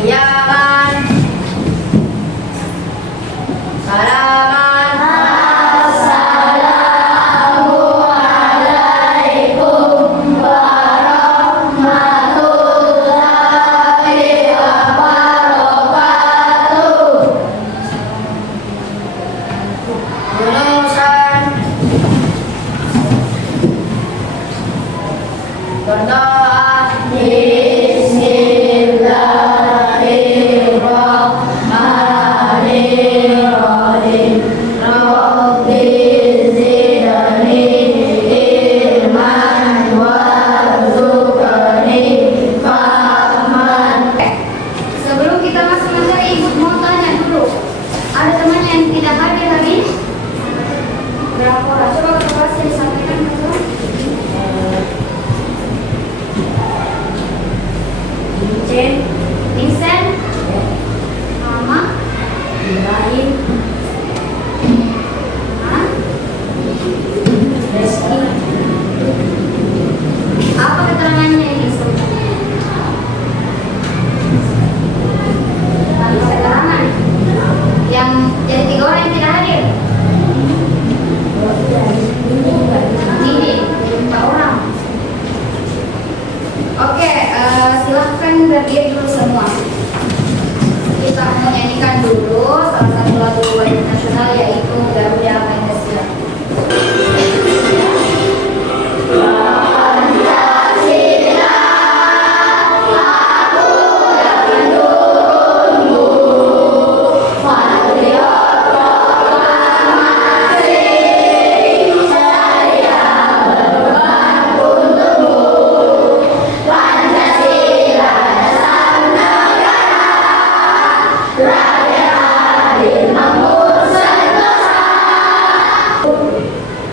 Iyakan. Salaman. Assalamualaikum warahmatullahi wabarakatuh. Jurusan berdoa. Bismillahirrahmanirrahim. Rabbi zidni ilman warzuqni fahman. Sebelum kita masuk materi, Ibu mau tanya dulu. Ada temannya yang tidak hadir hari ini? Berapa orang? Coba ketua disampaikan ketua. Vincent, Mama, Ibrahim, Reski. Apa keterangannya ini semua? Lalu keterangan yang jadi 3 orang yang tidak hadir. Ini 4 orang. Oke, silahkan berdiri dulu semua. Kita menyanyikan dulu salah satu lagu wajib nasional yaitu Garuda Pancasila.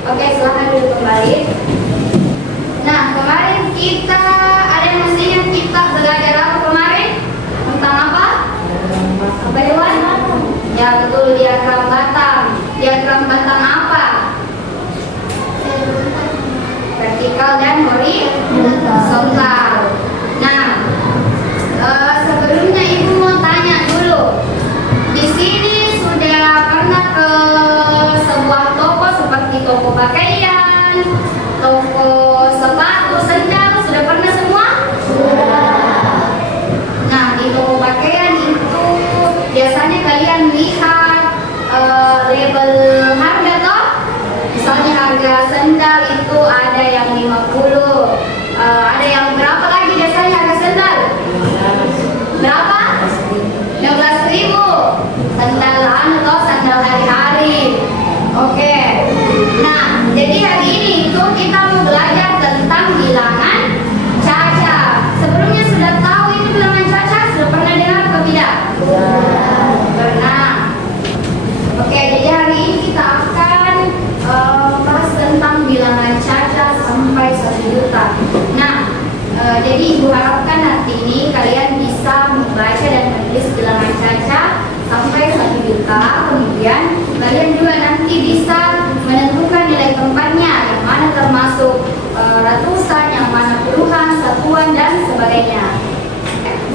Oke, silahkan duduk kembali. Nah, kemarin kita ada yang mesti ingat kita belajar apa kemarin? Tentang apa? Apa Iwan? Ya betul, diagram batang. Diagram batang apa? Vertikal dan horizontal. Nah, sebelumnya Ibu mau tanya dulu. Di sini sudah pernah ke sebuah toko seperti toko pakaian, toko sepatu, sendal, sudah pernah semua? Nah, di toko pakaian itu biasanya kalian lihat label harga toh? Misalnya harga sendal itu ada yang 50, ada yang berapa lagi biasanya harga sendal? Berapa? 15.000. Sandal atau sandal hari-hari. Oke. Nah, jadi hari ini itu kita mau belajar tentang bilangan caca. Sebelumnya sudah tahu itu bilangan caca? Sudah pernah dengar atau tidak? Pernah. Oke, jadi hari ini kita akan bahas tentang bilangan caca sampai 1 juta. Nah, jadi Ibu harapkan nanti ini kalian bisa membaca dan menulis bilangan caca sampai 1 juta. Kemudian kalian juga nanti bisa menentukan nilai tempatnya, yang mana termasuk ratusan, yang mana puluhan, satuan, dan sebagainya.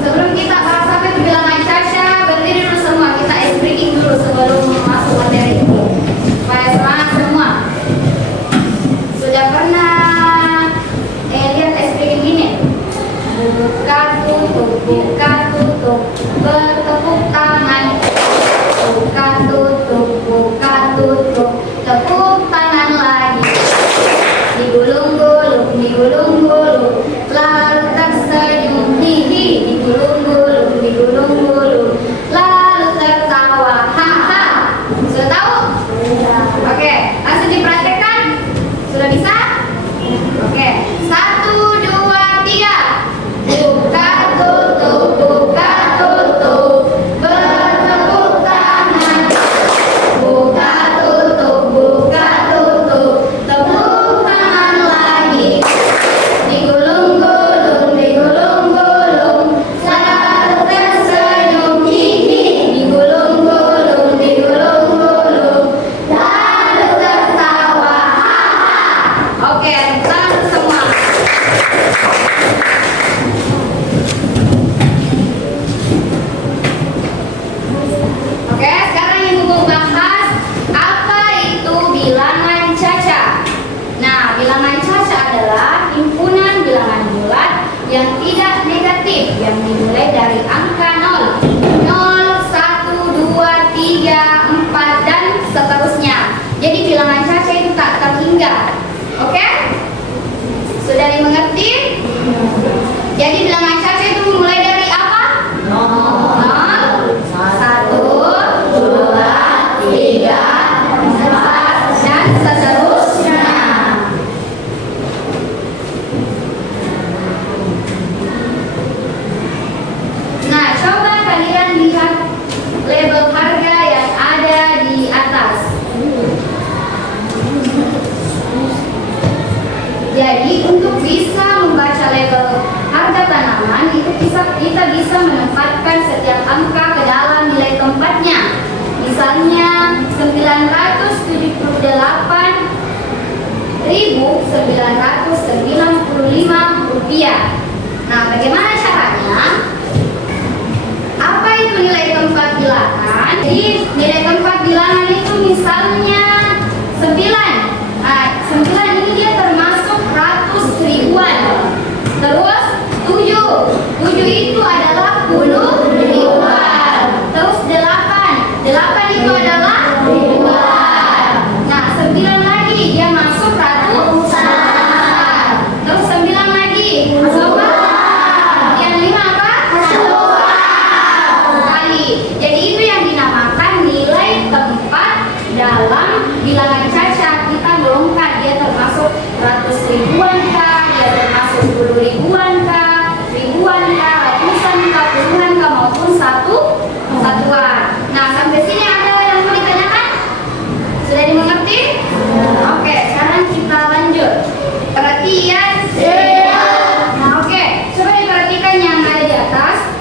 Sebelum kita bahas sampai ke bilangan caca, berdiri dulu semua. Kita ice breaking dulu sebelum masuk materi itu, supaya semangat semua. Sudah pernah lihat ice breaking ini? Buka tutup, bertepuk tangan. Buka tutup, tepuk tangan lagi. Digulung-gulung, lalu tersenyum, hihi. Digulung-gulung, lalu tertawa, haha. Sudah tahu? Oke, langsung dipraktekkan. Sudah bisa? Oke, 1, 2, 3. Buka tutup, ada negatif yang dimulai dari angka 0. 0, 1, 2, 3, 4 dan seterusnya. Jadi bilangan caca itu tak terhingga. Oke? Sudah dimengerti? Jadi bilangan caca itu mulai dari apa? 0, 1, 2, 3, 4 dan seterusnya. Nah, coba kalian lihat label harga yang ada di atas. Jadi untuk bisa membaca label harga tanaman itu kita bisa menempatkan setiap angka ke dalam nilai tempatnya. Misalnya 998.995 rupiah. Nah, bagaimana caranya? Apa itu nilai tempat bilangan? Jadi nilai tempat bilangan itu misalnya 9. Nah, 9 ini dia termasuk ratus ribuan. Terus 7 itu adalah puluh ribuan. Terus 8 itu adalah ribuan. Nah, 9 lagi dia masuk ratusan. Terus 9 lagi masuk apa? Yang 5 apa? Kali. Jadi itu yang dinamakan nilai tempat dalam bilangan caca. Kita golongkan dia termasuk ratus ribuan kah, dia termasuk 10 ribuan kah, ribuan kah, ratusan kah, puluhan kah, maupun satuan. Nah, sampai sini ada yang mau ditanyakan? Sudah dimengerti? Oke, sekarang kita lanjut. Perhatian. Nah, oke, coba diperhatikan yang ada di atas.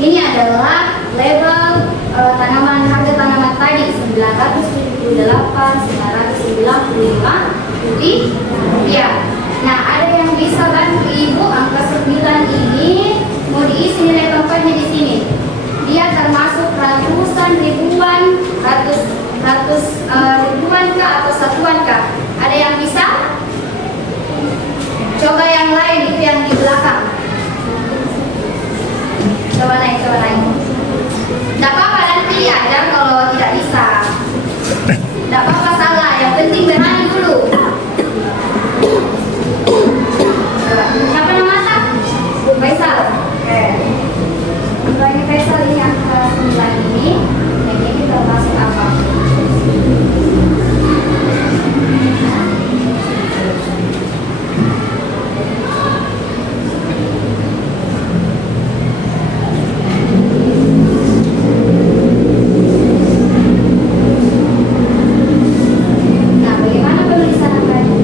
Ini adalah label tanaman, harga tanaman tadi 978.995 rupiah. Nah, ada yang bisa bantu ibu angka 9 ini mau diisi nilai tempatnya di sini. Dia termasuk ratusan ribuan, ratus ribuan kah atau satuan kah? Ada yang bisa? Coba yang lain itu yang di belakang. Coba naik. Tidak apa-apa, nanti ajar kalau tidak bisa. Tidak apa-apa salah, yang penting berani dulu. Coba. Siapa yang masak? Faisal. Oke. Ini Faisal, ini angka 9 ini. Yang ini termasuk apa? Nah, bagaimana penulisan angkanya?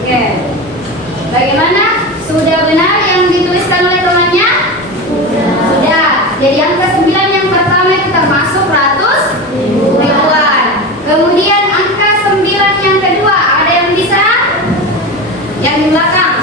Oke. Bagaimana? Sudah benar yang dituliskan oleh temannya? Sudah. Jadi angka 9 yang pertama itu termasuk ratus ribuan. Kemudian angka 9 yang kedua, ada yang bisa? Yang di belakang.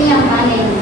Ini yang mana ini?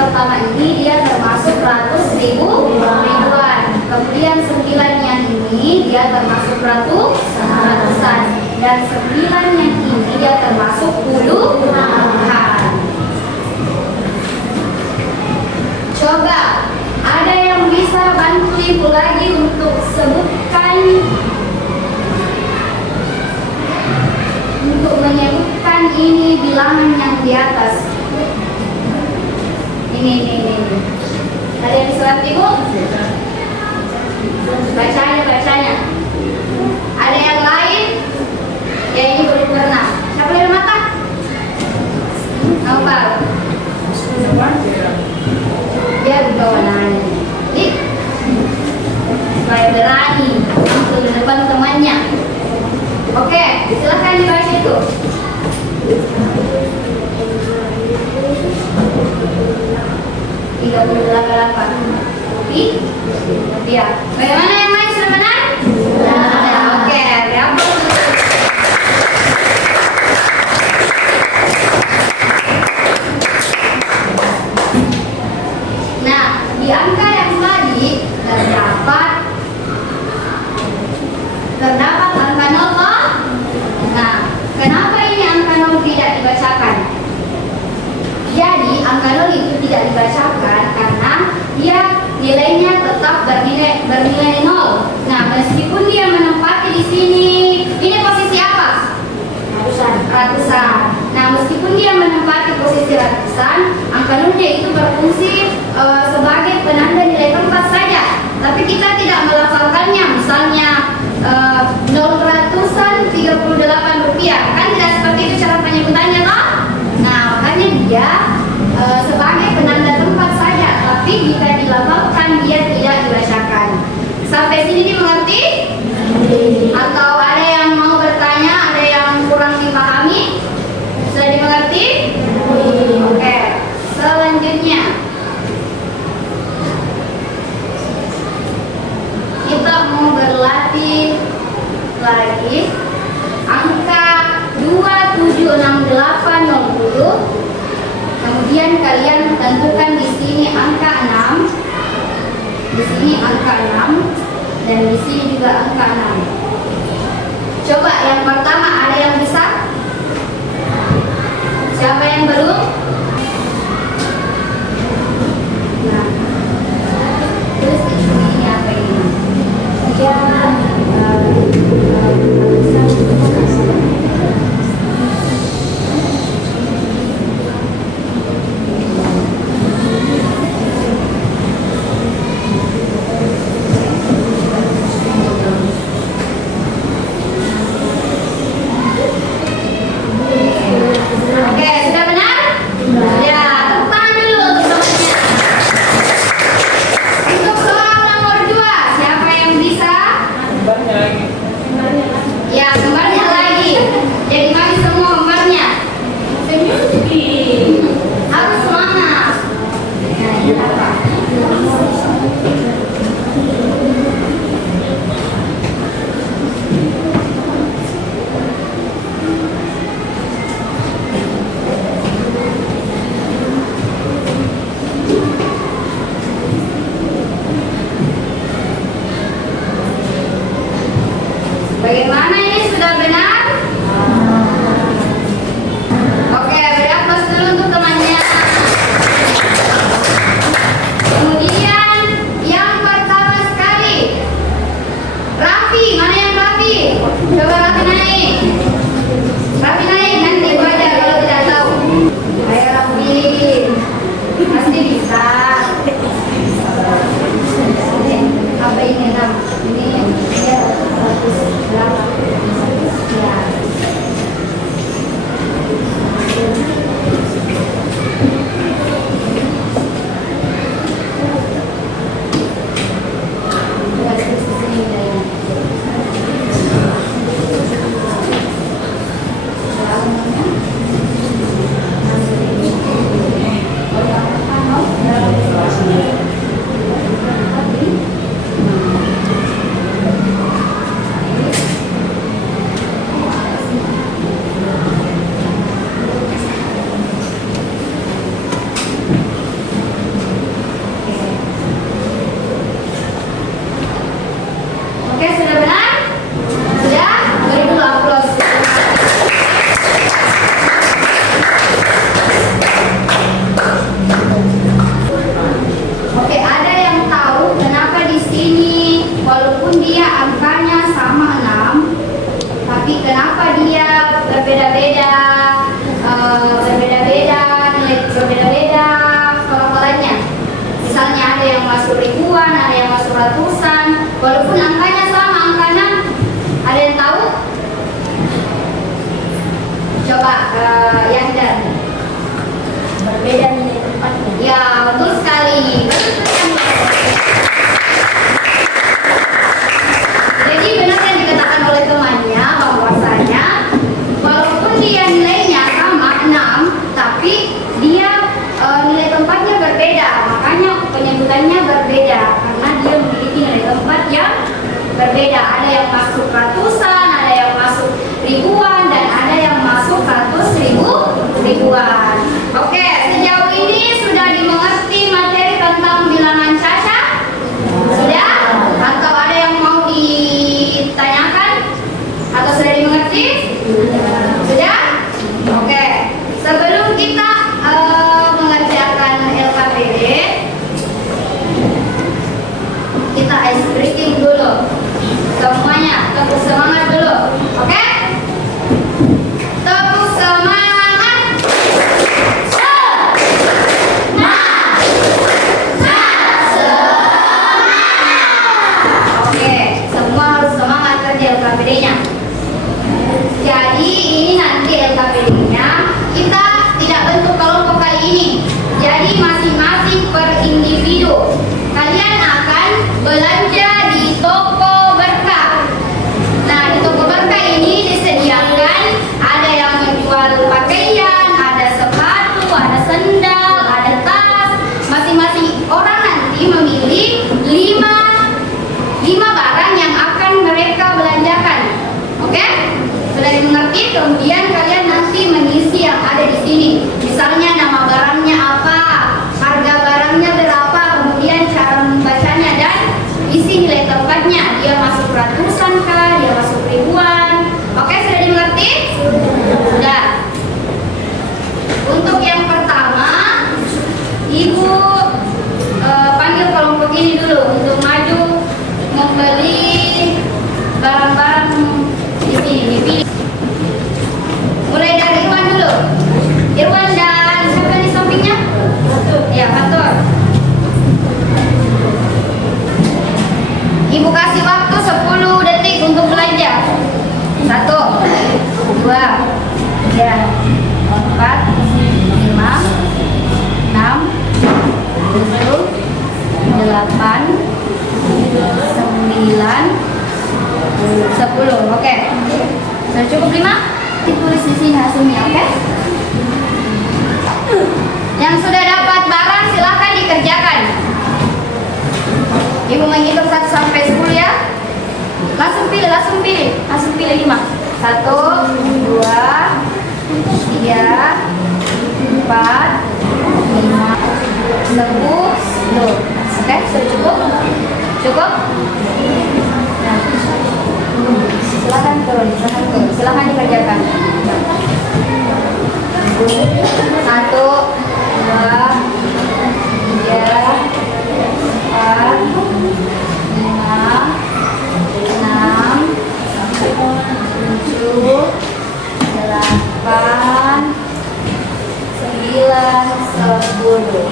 pertama ini dia termasuk ratus ribuan. Kemudian 9 yang ini dia termasuk ratusan. Dan 9 yang ini dia termasuk puluhan. Coba ada yang bisa bantu ibu lagi untuk menyebutkan ini bilangan yang di atas. Ini. Ada yang bisa bantu ibu? Bacanya. Ada yang lain? Ya ini belum pernah. Siapa yang mata? Apa? Dia buka warnanya. Supaya berani untuk di depan temannya. Oke, silakan dibaca itu. 38. Iya. Bagaimana yang lain sudah benar? Sudah. Oke, berapa? Nah, di angka yang tadi terdapat angka 0. Nah, kenapa ini angka 0 tidak dibacakan? Jadi angka 0 itu tidak dibacakan karena dia nilainya tetap bernilai 0. Nah, meskipun dia menempati di sini, ini posisi apa? Ratusan. Nah, meskipun dia menempati posisi ratusan, angka 0-nya itu berfungsi sebagai penanda nilai tempat saja. Tapi kita tidak melafalkannya. Misalnya 0 ratusan 38 rupiah. Kan tidak seperti itu cara penyebutannya, toh? Nah, makanya dia sebagai penanda tempat saja, tapi jika dilafalkan dia tidak dibacakan. Sampai sini dimengerti? Atau ada yang mau bertanya, ada yang kurang dipahami? Sudah dimengerti? Oke. Selanjutnya kita mau berlatih lagi angka 276860. Kemudian kalian tentukan di sini angka 6, di sini angka 6, dan di sini juga angka 6. Coba yang pertama ada yang bisa? Siapa yang belum? Nah, terus ini apa ini? Ya, bagaimana ini sudah benar? Oke, beri aplaus dulu untuk temannya. Kemudian yang pertama sekali, Raffi, mana yang Raffi? Coba Raffi naik. Raffi naik, nanti baca kalau tidak tahu. Ayo Raffi, pasti bisa. Apa ini Nam? Ini ya 108. Ya. berbeda. Ada yang masuk ratusan, ada yang masuk ribuan, dan ada yang masuk ribuan. Oke, sejauh ini sudah dimengerti materi tentang bilangan cacat? Sudah? Atau ada yang mau ditanyakan? Atau sudah dimengerti? Sudah? Oke. Sebelum kita mengerjakan LKPD, kita ice breaking dulu. Semuanya tepuk semangat dulu. Oke? Tepuk semangat. Oke, semua harus semangat kerja LKPD-nya. Jadi ini nanti LKPD-nya kita tidak bentuk kelompok kali ini. Jadi masing-masing per individu. Kalian akan belanja di toko berkah. Nah, di toko berkah ini disediakan ada yang menjual pakaian, ada sepatu, ada sendal, ada tas. Masing-masing orang nanti memilih 5 barang yang akan mereka belanjakan. Oke? Sudah dimengerti? Kemudian kalian nanti mengisi yang ada di sini. Misalnya nama barangnya apa, harga barangnya berapa, kemudian cara membacanya dan isi nilai tempatnya. Dia masuk ratusan kah, dia masuk ribuan. Oke, sudah dimengerti? Sudah. Untuk yang pertama, Ibu panggil kelompok ini dulu untuk maju membeli barang-barang di sini. Dipilih. Mulai dari Irwan dulu. Irwan dan siapa di sampingnya? Ya, Fatur. Ibu kasih waktu 10 detik untuk belanja. 1, 2, 3, 4, 5, 6, 7, 8, 9, 10. Oke. Sudah cukup 5? Ditulis di sini hasilnya, oke? Yang sudah dapat barang silahkan dikerjakan. Ibu menghitung 1 sampai 10 ya. Langsung pilih 5. 1, 2, 3, 4, 5, 10. Oke, sudah cukup? Cukup? Nah, silakan turun, silakan dikerjakan. 1, 2, 3, 4, 5, 6, 7, 8, 9, 10.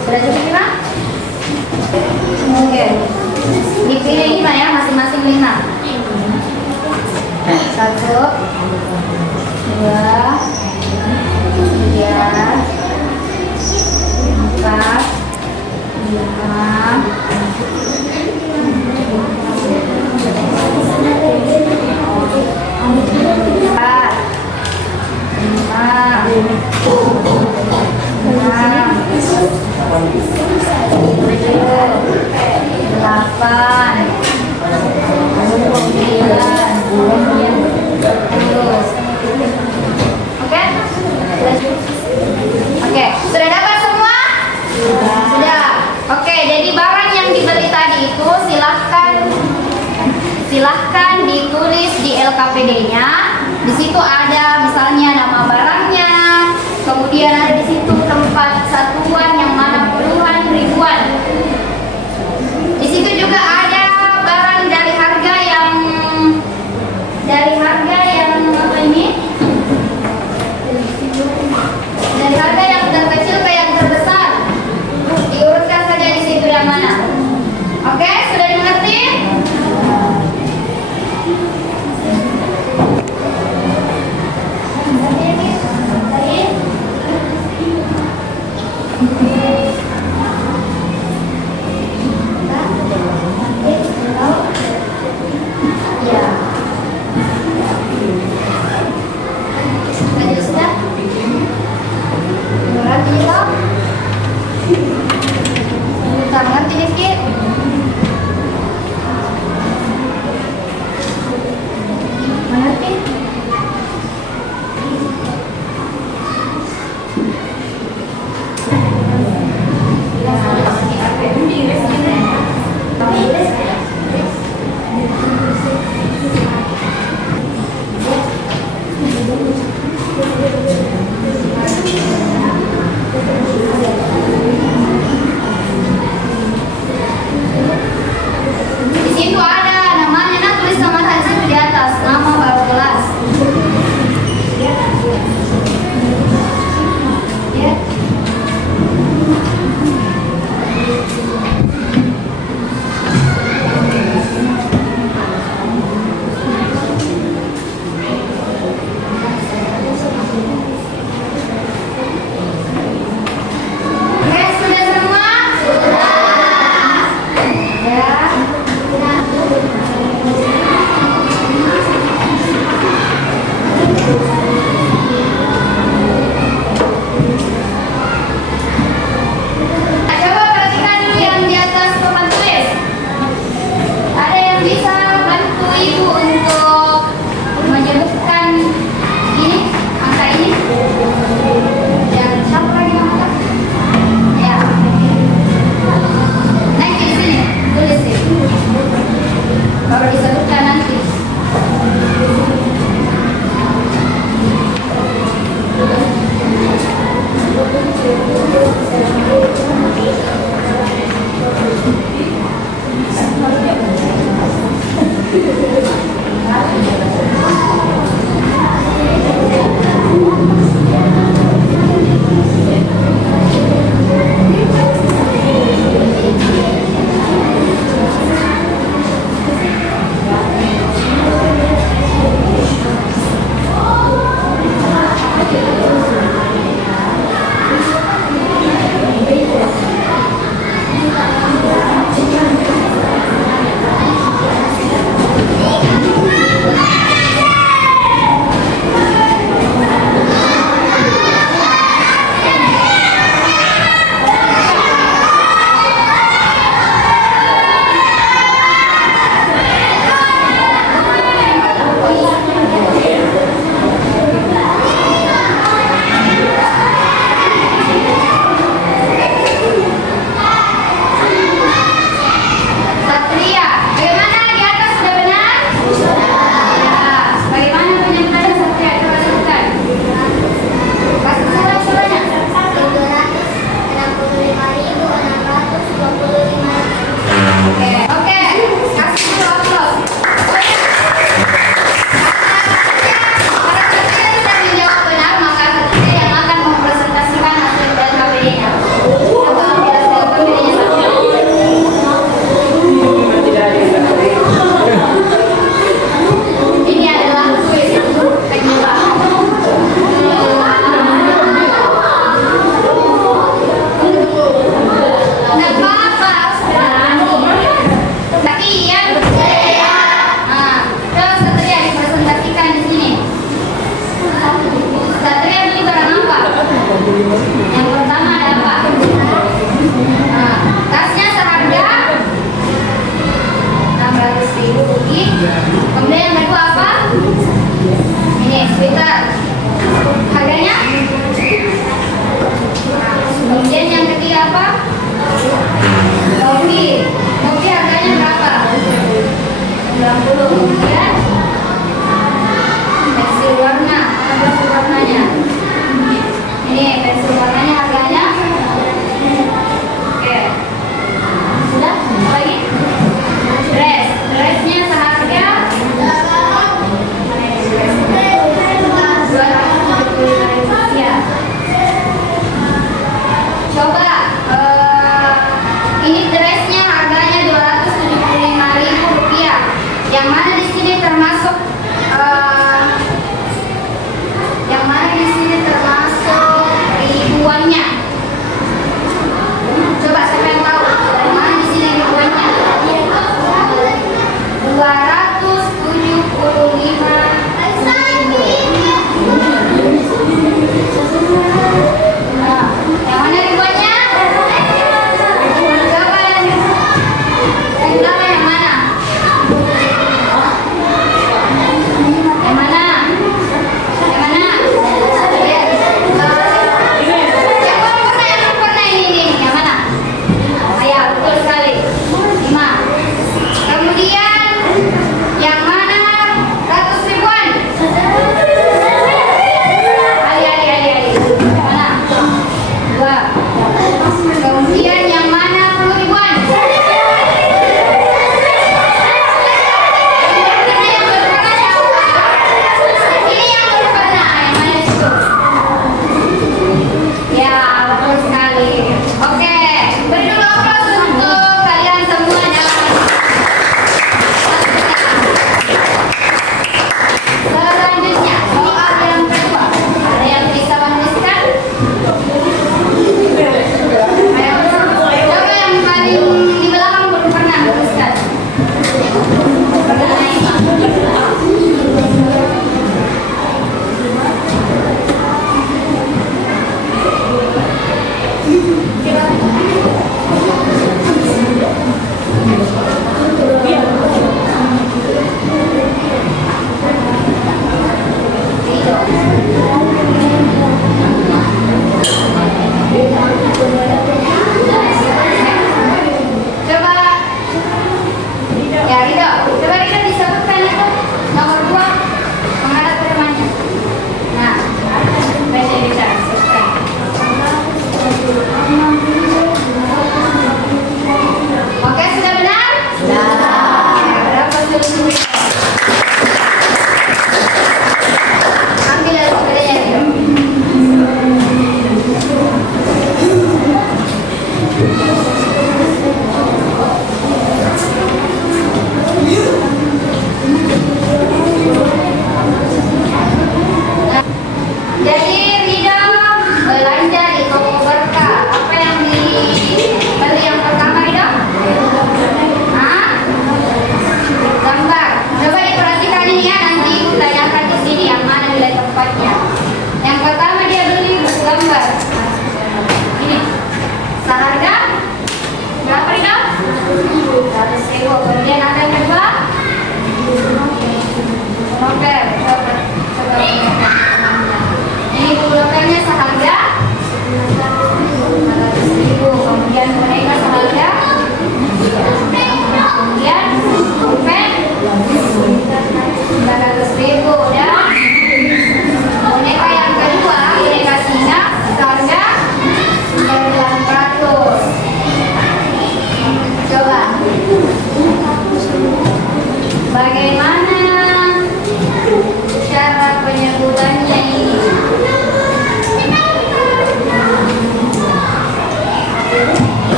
Sudah cukup 5? Oke. Dipilih 5 ya, masing-masing 5. 1, 2, 3, 4, 5, Oke, sudah dapat semua? Sudah. Oke, jadi barang yang dibeli tadi itu silahkan ditulis di LKPD-nya. Di situ ada misalnya nama barangnya, kemudian ada di situ tempat satuan yang mana puluhan, ribuan. Di situ juga ada barang dari harga yang apa ini? Dari harga yang terkecil ke yang terbesar. Diurutkan saja di situ yang mana. Oke, sudah dimengerti?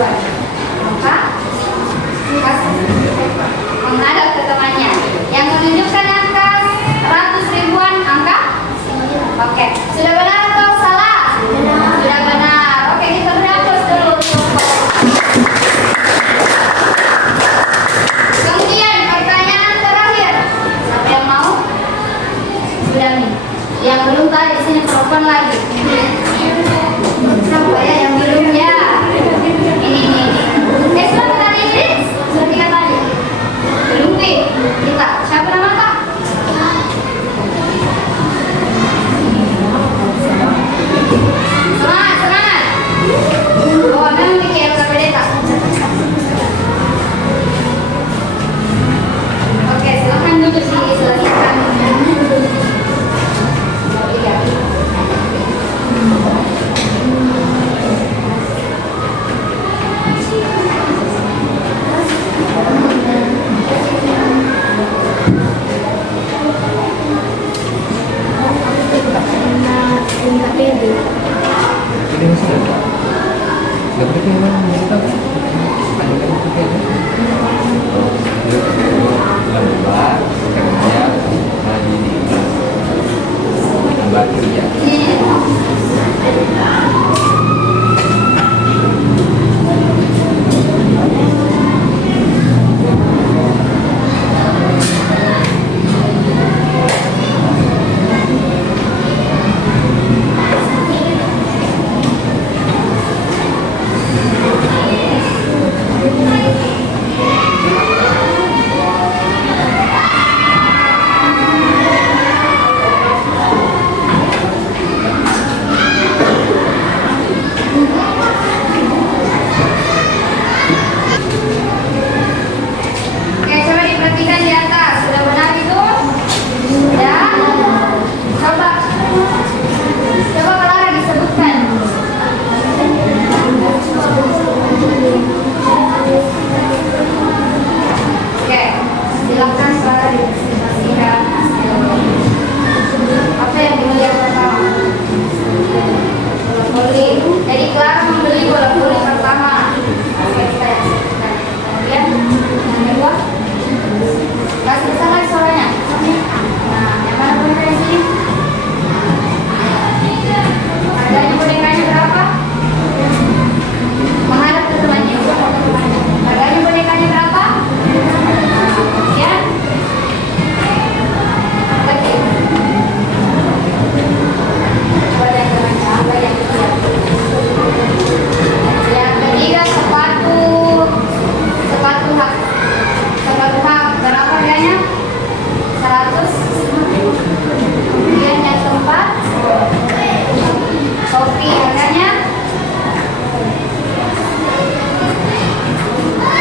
ribuan. Maka menghadap ke temannya. Yang menunjukkan angka 100 ribuan angka. Oke, sudah benar atau salah? Sudah benar. Oke, kita beri aplaus dulu. Kemudian pertanyaan terakhir. Siapa yang mau? Sudah nih. Yang belum tadi di sini perempuan lagi. Siapa ya yang belum ya? Ini. Sudah tadi ini? Sudah 3 tadi. Belum nih. Kita. Siapa nama Kak? Semangat. Oh, memang mikir ke pendeta. Oke, silakan duduk di sebelah kanan. Ini masih ada. Gak pakai yang mana kita? Ada yang pakai ini. Lembar kerja hari ini. Lembar kerja. Oke, coba diperhatikan di atas. Sudah benar itu? Sudah? Coba Clara disebutkan. Oke, silakan Clara dipresentasikan. Apa yang dilihat pertama? Bola voli. Jadi Clara membeli bola voli pertama. Oke, saya sebutkan. Kemudian yang kedua, kasih besar suaranya. Nah, yang mana bonekanya sini? Harganya bonekanya berapa? Menghadap ke temannya. Harganya bonekanya berapa? Nah, kemudian lagi. Coba yang temannya, apa yang dilihat? Yang ketiga sepatu hak. Berapa harganya? 100. Kemudian yang keempat, topi harganya.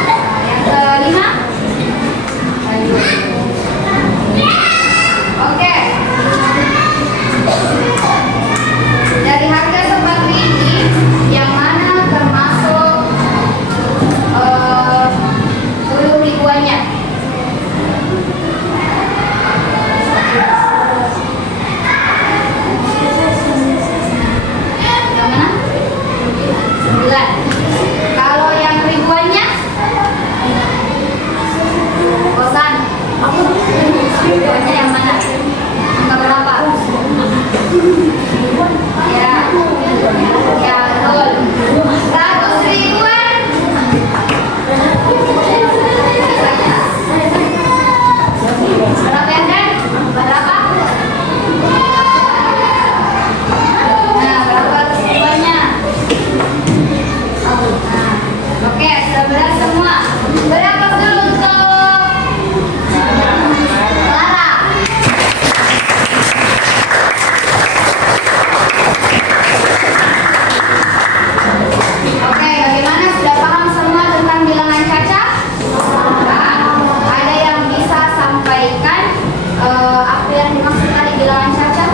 Nah, yang kelima, baju. Oke. Dari harga sepatu ini, yang mana termasuk 10 ribuannya? Yang mana? 9. Kalau yang ribuannya? Kosan. Ribuannya yang mana? Angka berapa? Ya. Ya, betul. 100 ribuan. Berapa yang dan? Berapa? Nah, berapa ribuannya? Nah, oke, sudah benar semua. Berapa dulu untuk Clara? Oke, bagaimana? Sudah paham semua tentang bilangan caca? Nah, ada yang bisa sampaikan apa yang dimaksud tadi bilangan caca?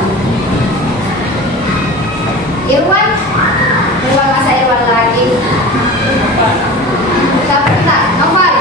Irwan? Irwan, masa Irwan lagi? Siapa kita? Novel?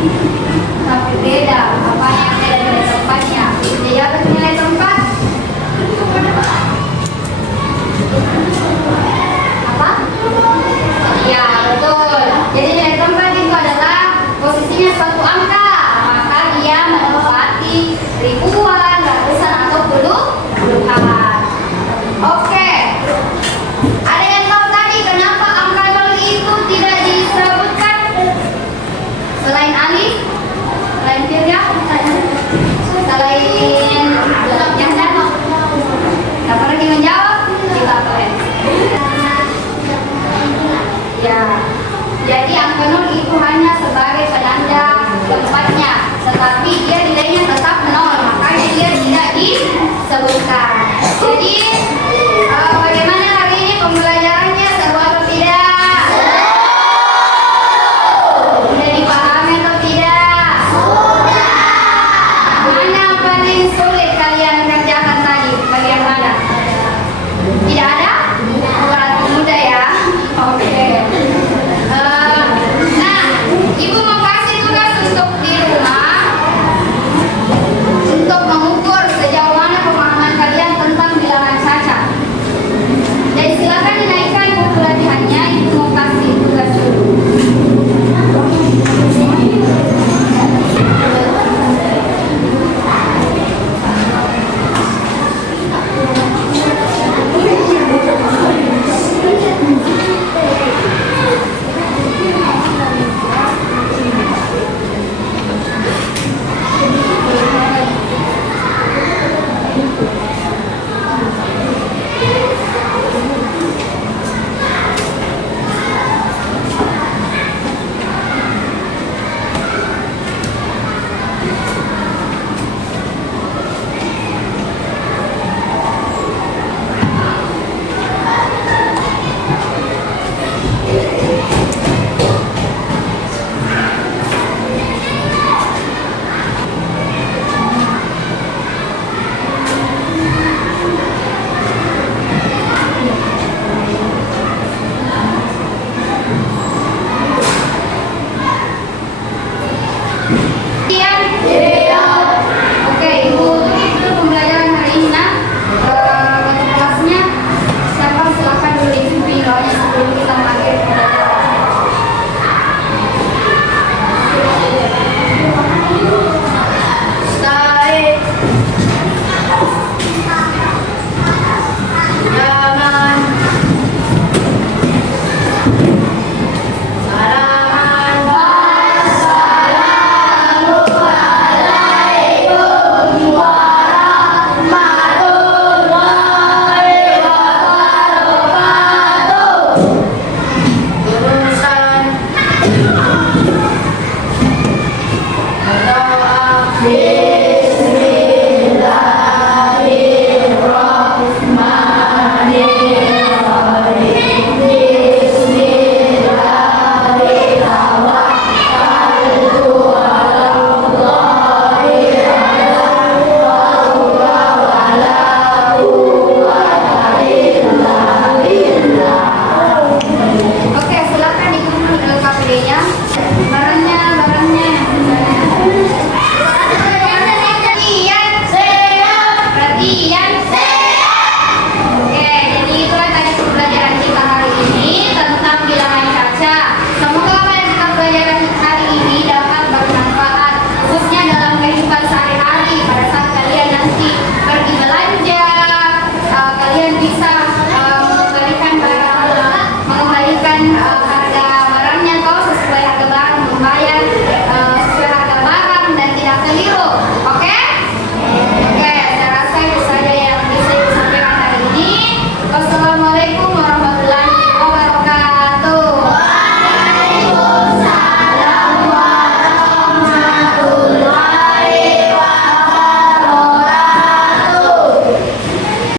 Tapi beda, apa yang beda nilai tempatnya? Jadi apa itu nilai tempat? Apa? Ya, betul. Jadi nilai tempat itu adalah posisinya suatu angka, maka dia menempati ribuan, ratusan atau puluhan. Oke. Ada yang tahu tadi kenapa angka nol itu tidak disebutkan? Selain alif, selain Firya, selain yang Dano. Siapa lagi menjawab? Kita keren. Ya, jadi angka nol itu hanya sebagai penanda tempatnya, tetapi dia nilainya tetap nol, makanya dia tidak disebutkan. Jadi bagaimana